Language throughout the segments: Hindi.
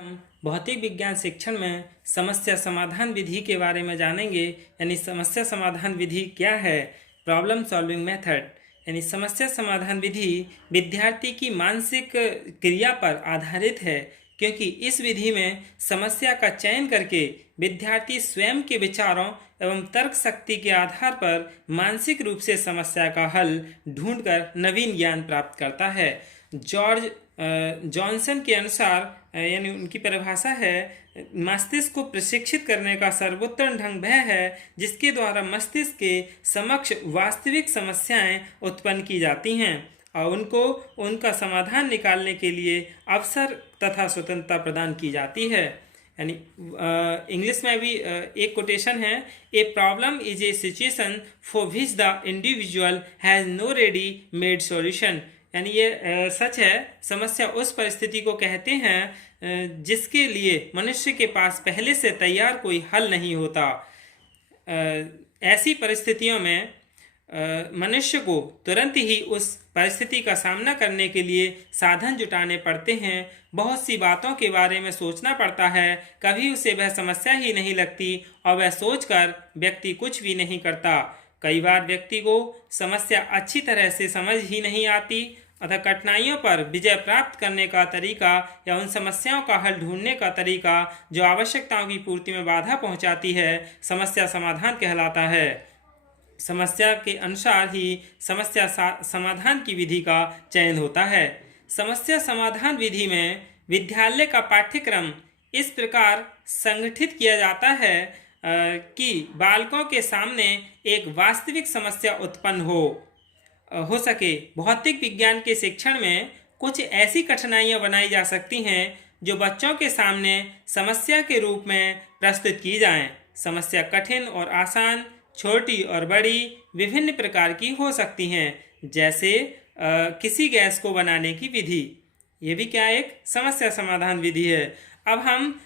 हम भौतिक विज्ञान शिक्षण में समस्या समाधान विधि के बारे में जानेंगे। यानी समस्या समाधान विधि क्या है। प्रॉब्लम सॉल्विंग मेथड यानी समस्या समाधान विधि विद्यार्थी की मानसिक क्रिया पर आधारित है, क्योंकि इस विधि में समस्या का चयन करके विद्यार्थी स्वयं के विचारों एवं तर्क शक्ति के आधार पर मानसिक रूप से समस्या का हल ढूंढकर नवीन ज्ञान प्राप्त करता है। जॉर्ज जॉनसन के अनुसार यानी उनकी परिभाषा है, मस्तिष्क को प्रशिक्षित करने का सर्वोत्तम ढंग वह है जिसके द्वारा मस्तिष्क के समक्ष वास्तविक समस्याएं उत्पन्न की जाती हैं और उनको उनका समाधान निकालने के लिए अवसर तथा स्वतंत्रता प्रदान की जाती है। यानी इंग्लिश में भी एक कोटेशन है, a problem is a situation for which the individual has no ready made solution. यानी ये सच है, समस्या उस परिस्थिति को कहते हैं जिसके लिए मनुष्य के पास पहले से तैयार कोई हल नहीं होता। ऐसी परिस्थितियों में मनुष्य को तुरंत ही उस परिस्थिति का सामना करने के लिए साधन जुटाने पड़ते हैं। बहुत सी बातों के बारे में सोचना पड़ता है, कभी उसे वह समस्या ही नहीं लगती और वह सोचकर व्यक्ति कुछ भी नहीं करता। कई बार व्यक्ति को समस्या अच्छी तरह से समझ ही नहीं आती अतः कठिनाइयों पर विजय प्राप्त करने का तरीका या उन समस्याओं का हल ढूंढने का तरीका जो आवश्यकताओं की पूर्ति में बाधा पहुंचाती है, समस्या समाधान कहलाता है। समस्या के अनुसार ही समस्या समाधान की विधि का चयन होता है। समस्या समाधान विधि में विद्यालय का पाठ्यक्रम इस प्रकार संगठित किया जाता है कि बालकों के सामने एक वास्तविक समस्या उत्पन्न हो सके। भौतिक विज्ञान के शिक्षण में कुछ ऐसी कठिनाइयां बनाई जा सकती हैं जो बच्चों के सामने समस्या के रूप में प्रस्तुत की जाएं। समस्या कठिन और आसान, छोटी और बड़ी विभिन्न प्रकार की हो सकती हैं, जैसे किसी गैस को बनाने की विधि। ये भी क्या एक समस्या समाधान विधि है। अब हम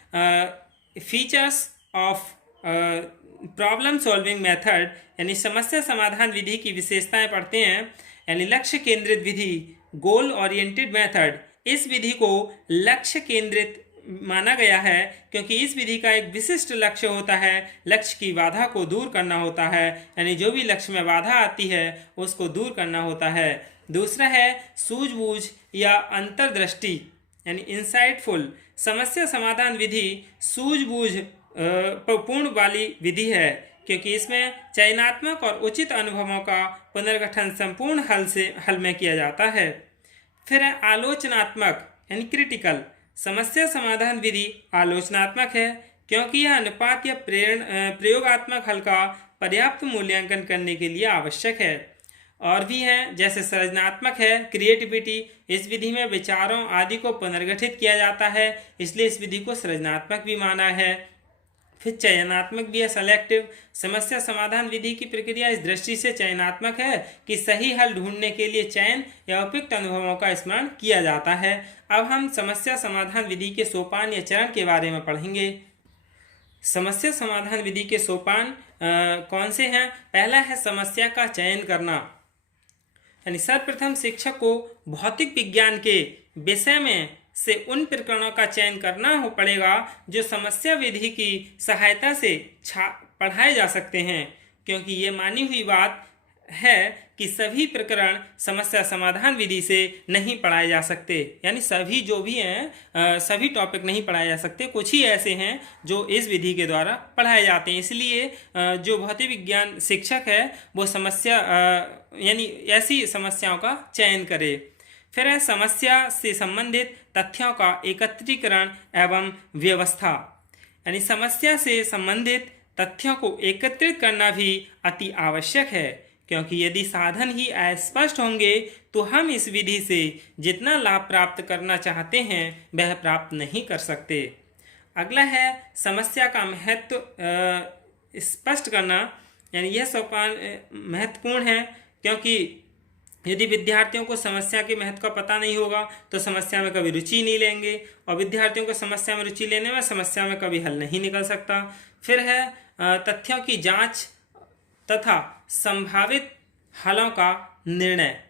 features of problem solving method यानी समस्या समाधान विधि की विशेषताएं पढ़ते हैं। यानी लक्ष्य केंद्रित विधि, गोल ओरिएंटेड मेथड। इस विधि को लक्ष्य केंद्रित माना गया है क्योंकि इस विधि का एक विशिष्ट लक्ष्य होता है, लक्ष्य की बाधा को दूर करना होता है। यानी जो भी लक्ष्य में बाधा आती है उसको दूर करना होता है। दूसरा है सूझबूझ या अंतर्दृष्टि यानी इंसाइटफुल। समस्या समाधान विधि सूझबूझ पूर्ण वाली विधि है क्योंकि इसमें चयनात्मक और उचित अनुभवों का पुनर्गठन संपूर्ण हल में किया जाता है। फिर है आलोचनात्मक यानी क्रिटिकल। समस्या समाधान विधि आलोचनात्मक है क्योंकि यह अनुपात या प्रयोगात्मक हल का पर्याप्त मूल्यांकन करने के लिए आवश्यक है। और भी हैं जैसे सृजनात्मक है, क्रिएटिविटी। इस विधि में विचारों आदि को पुनर्गठित किया जाता है, इसलिए इस विधि को सृजनात्मक भी माना है। फिर चयनात्मक भी है, सेलेक्टिव। समस्या समाधान विधि की प्रक्रिया इस दृष्टि से चयनात्मक है कि सही हल ढूंढने के लिए चयन या उपयुक्त अनुभवों का स्मरण किया जाता है। अब हम समस्या समाधान विधि के सोपान या चरण के बारे में पढ़ेंगे। समस्या समाधान विधि के सोपान कौन से हैं। पहला है समस्या का चयन करना। यानी सर्वप्रथम शिक्षक को भौतिक विज्ञान के विषय में से उन प्रकरणों का चयन करना पड़ेगा जो समस्या विधि की सहायता से पढ़ाए जा सकते हैं, क्योंकि ये मानी हुई बात है कि सभी प्रकरण समस्या समाधान विधि से नहीं पढ़ाए जा सकते। यानी सभी जो भी हैं सभी टॉपिक नहीं पढ़ाए जा सकते, कुछ ही ऐसे हैं जो इस विधि के द्वारा पढ़ाए जाते हैं। इसलिए जो भौतिक विज्ञान शिक्षक है वो समस्या यानी ऐसी समस्याओं का चयन करे। फिर है समस्या से संबंधित तथ्यों का एकत्रीकरण एवं व्यवस्था। यानी समस्या से संबंधित तथ्यों को एकत्रित करना भी अति आवश्यक है, क्योंकि यदि साधन ही अस्पष्ट होंगे तो हम इस विधि से जितना लाभ प्राप्त करना चाहते हैं वह प्राप्त नहीं कर सकते। अगला है समस्या का महत्व स्पष्ट करना। यानी यह सोपान महत्वपूर्ण है क्योंकि यदि विद्यार्थियों को समस्या के महत्व का पता नहीं होगा तो समस्या में कभी रुचि नहीं लेंगे और विद्यार्थियों को समस्या में रुचि लेने में समस्या में कभी हल नहीं निकल सकता। फिर है तथ्यों की जांच तथा संभावित हलों का निर्णय।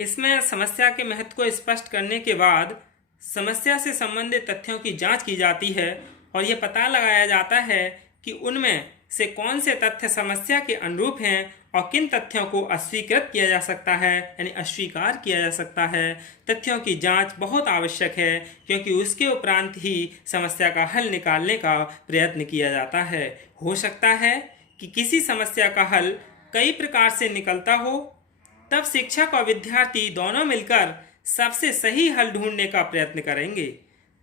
इसमें समस्या के महत्व को स्पष्ट करने के बाद समस्या से संबंधित तथ्यों की जांच की जाती है और यह पता लगाया जाता है कि उनमें से कौन से तथ्य समस्या के अनुरूप हैं और किन तथ्यों को अस्वीकृत किया जा सकता है, यानी अस्वीकार किया जा सकता है। तथ्यों की जांच बहुत आवश्यक है क्योंकि उसके उपरांत ही समस्या का हल निकालने का प्रयत्न किया जाता है। हो सकता है कि किसी समस्या का हल कई प्रकार से निकलता हो, तब शिक्षक और विद्यार्थी दोनों मिलकर सबसे सही हल ढूंढने का प्रयत्न करेंगे।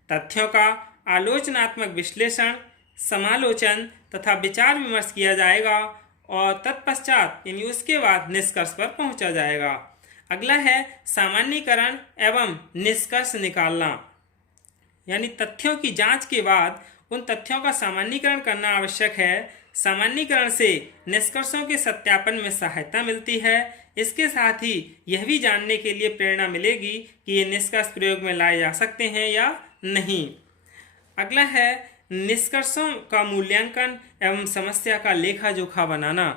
तथ्यों का आलोचनात्मक विश्लेषण, समालोचन तथा विचार विमर्श किया जाएगा और तत्पश्चात यानी उसके बाद निष्कर्ष पर पहुंचा जाएगा। अगला है सामान्यीकरण एवं निष्कर्ष निकालना, यानी तथ्यों की जांच के बाद उन तथ्यों का सामान्यीकरण करना आवश्यक है। सामान्यीकरण से निष्कर्षों के सत्यापन में सहायता मिलती है। इसके साथ ही यह भी जानने के लिए प्रेरणा मिलेगी कि ये निष्कर्ष प्रयोग में लाए जा सकते हैं या नहीं। अगला है निष्कर्षों का मूल्यांकन एवं समस्या का लेखा जोखा बनाना,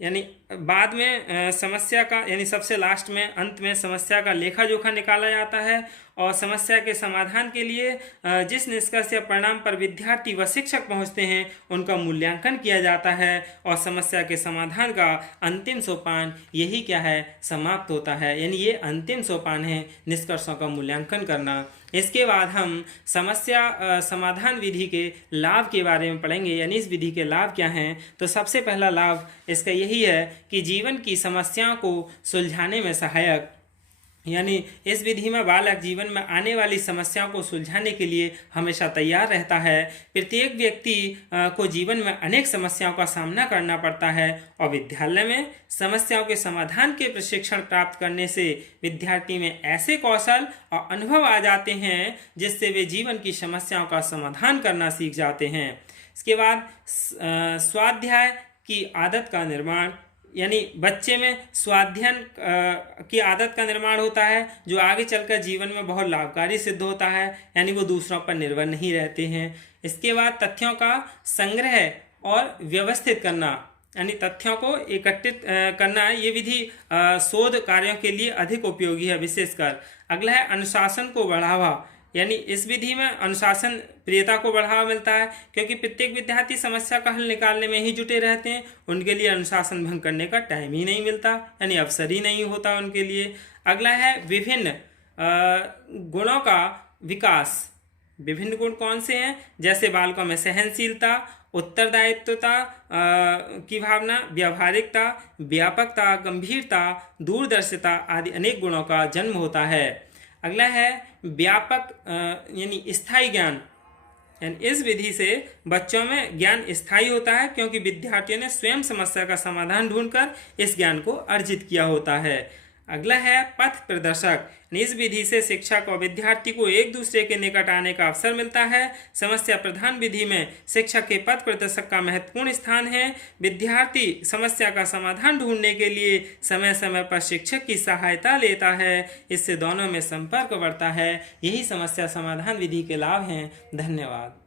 यानी बाद में समस्या का यानी सबसे लास्ट में अंत में समस्या का लेखा जोखा निकाला जाता है और समस्या के समाधान के लिए जिस निष्कर्ष या परिणाम पर विद्यार्थी व शिक्षक पहुंचते हैं उनका मूल्यांकन किया जाता है और समस्या के समाधान का अंतिम सोपान यही क्या है, समाप्त होता है। यानी ये अंतिम सोपान है निष्कर्षों का मूल्यांकन करना। इसके बाद हम समस्या समाधान विधि के लाभ के बारे में पढ़ेंगे, यानी इस विधि के लाभ क्या हैं। तो सबसे पहला लाभ इसका यही है कि जीवन की समस्याओं को सुलझाने में सहायक, यानी इस विधि में बालक जीवन में आने वाली समस्याओं को सुलझाने के लिए हमेशा तैयार रहता है। प्रत्येक व्यक्ति को जीवन में अनेक समस्याओं का सामना करना पड़ता है और विद्यालय में समस्याओं के समाधान के प्रशिक्षण प्राप्त करने से विद्यार्थी में ऐसे कौशल और अनुभव आ जाते हैं जिससे वे जीवन की समस्याओं का समाधान करना सीख जाते हैं। इसके बाद स्वाध्याय की आदत का निर्माण, यानी बच्चे में स्वाध्ययन की आदत का निर्माण होता है जो आगे चलकर जीवन में बहुत लाभकारी सिद्ध होता है, यानी वो दूसरों पर निर्भर नहीं रहते हैं। इसके बाद तथ्यों का संग्रह और व्यवस्थित करना, यानी तथ्यों को एकत्रित करना, ये विधि शोध कार्यों के लिए अधिक उपयोगी है विशेषकर। अगला है अनुशासन को बढ़ावा, यानी इस विधि में अनुशासन प्रियता को बढ़ावा मिलता है क्योंकि प्रत्येक विद्यार्थी समस्या का हल निकालने में ही जुटे रहते हैं। उनके लिए अनुशासन भंग करने का टाइम ही नहीं मिलता, यानी अवसर ही नहीं होता उनके लिए। अगला है विभिन्न गुणों का विकास। विभिन्न गुण कौन से हैं? जैसे बालकों में सहनशीलता, उत्तरदायित्वता की भावना, व्यावहारिकता, व्यापकता, गंभीरता, दूरदर्शिता आदि अनेक गुणों का जन्म होता है। अगला है व्यापक यानी स्थायी ज्ञान, यानी इस विधि से बच्चों में ज्ञान स्थायी होता है क्योंकि विद्यार्थियों ने स्वयं समस्या का समाधान ढूंढकर इस ज्ञान को अर्जित किया होता है। अगला है पथ प्रदर्शक, इस विधि से शिक्षक और विद्यार्थी को एक दूसरे के निकट आने का अवसर मिलता है। समस्या प्रधान विधि में शिक्षक के पथ प्रदर्शक का महत्वपूर्ण स्थान है। विद्यार्थी समस्या का समाधान ढूंढने के लिए समय समय पर शिक्षक की सहायता लेता है, इससे दोनों में संपर्क बढ़ता है। यही समस्या समाधान विधि के लाभ हैं। धन्यवाद।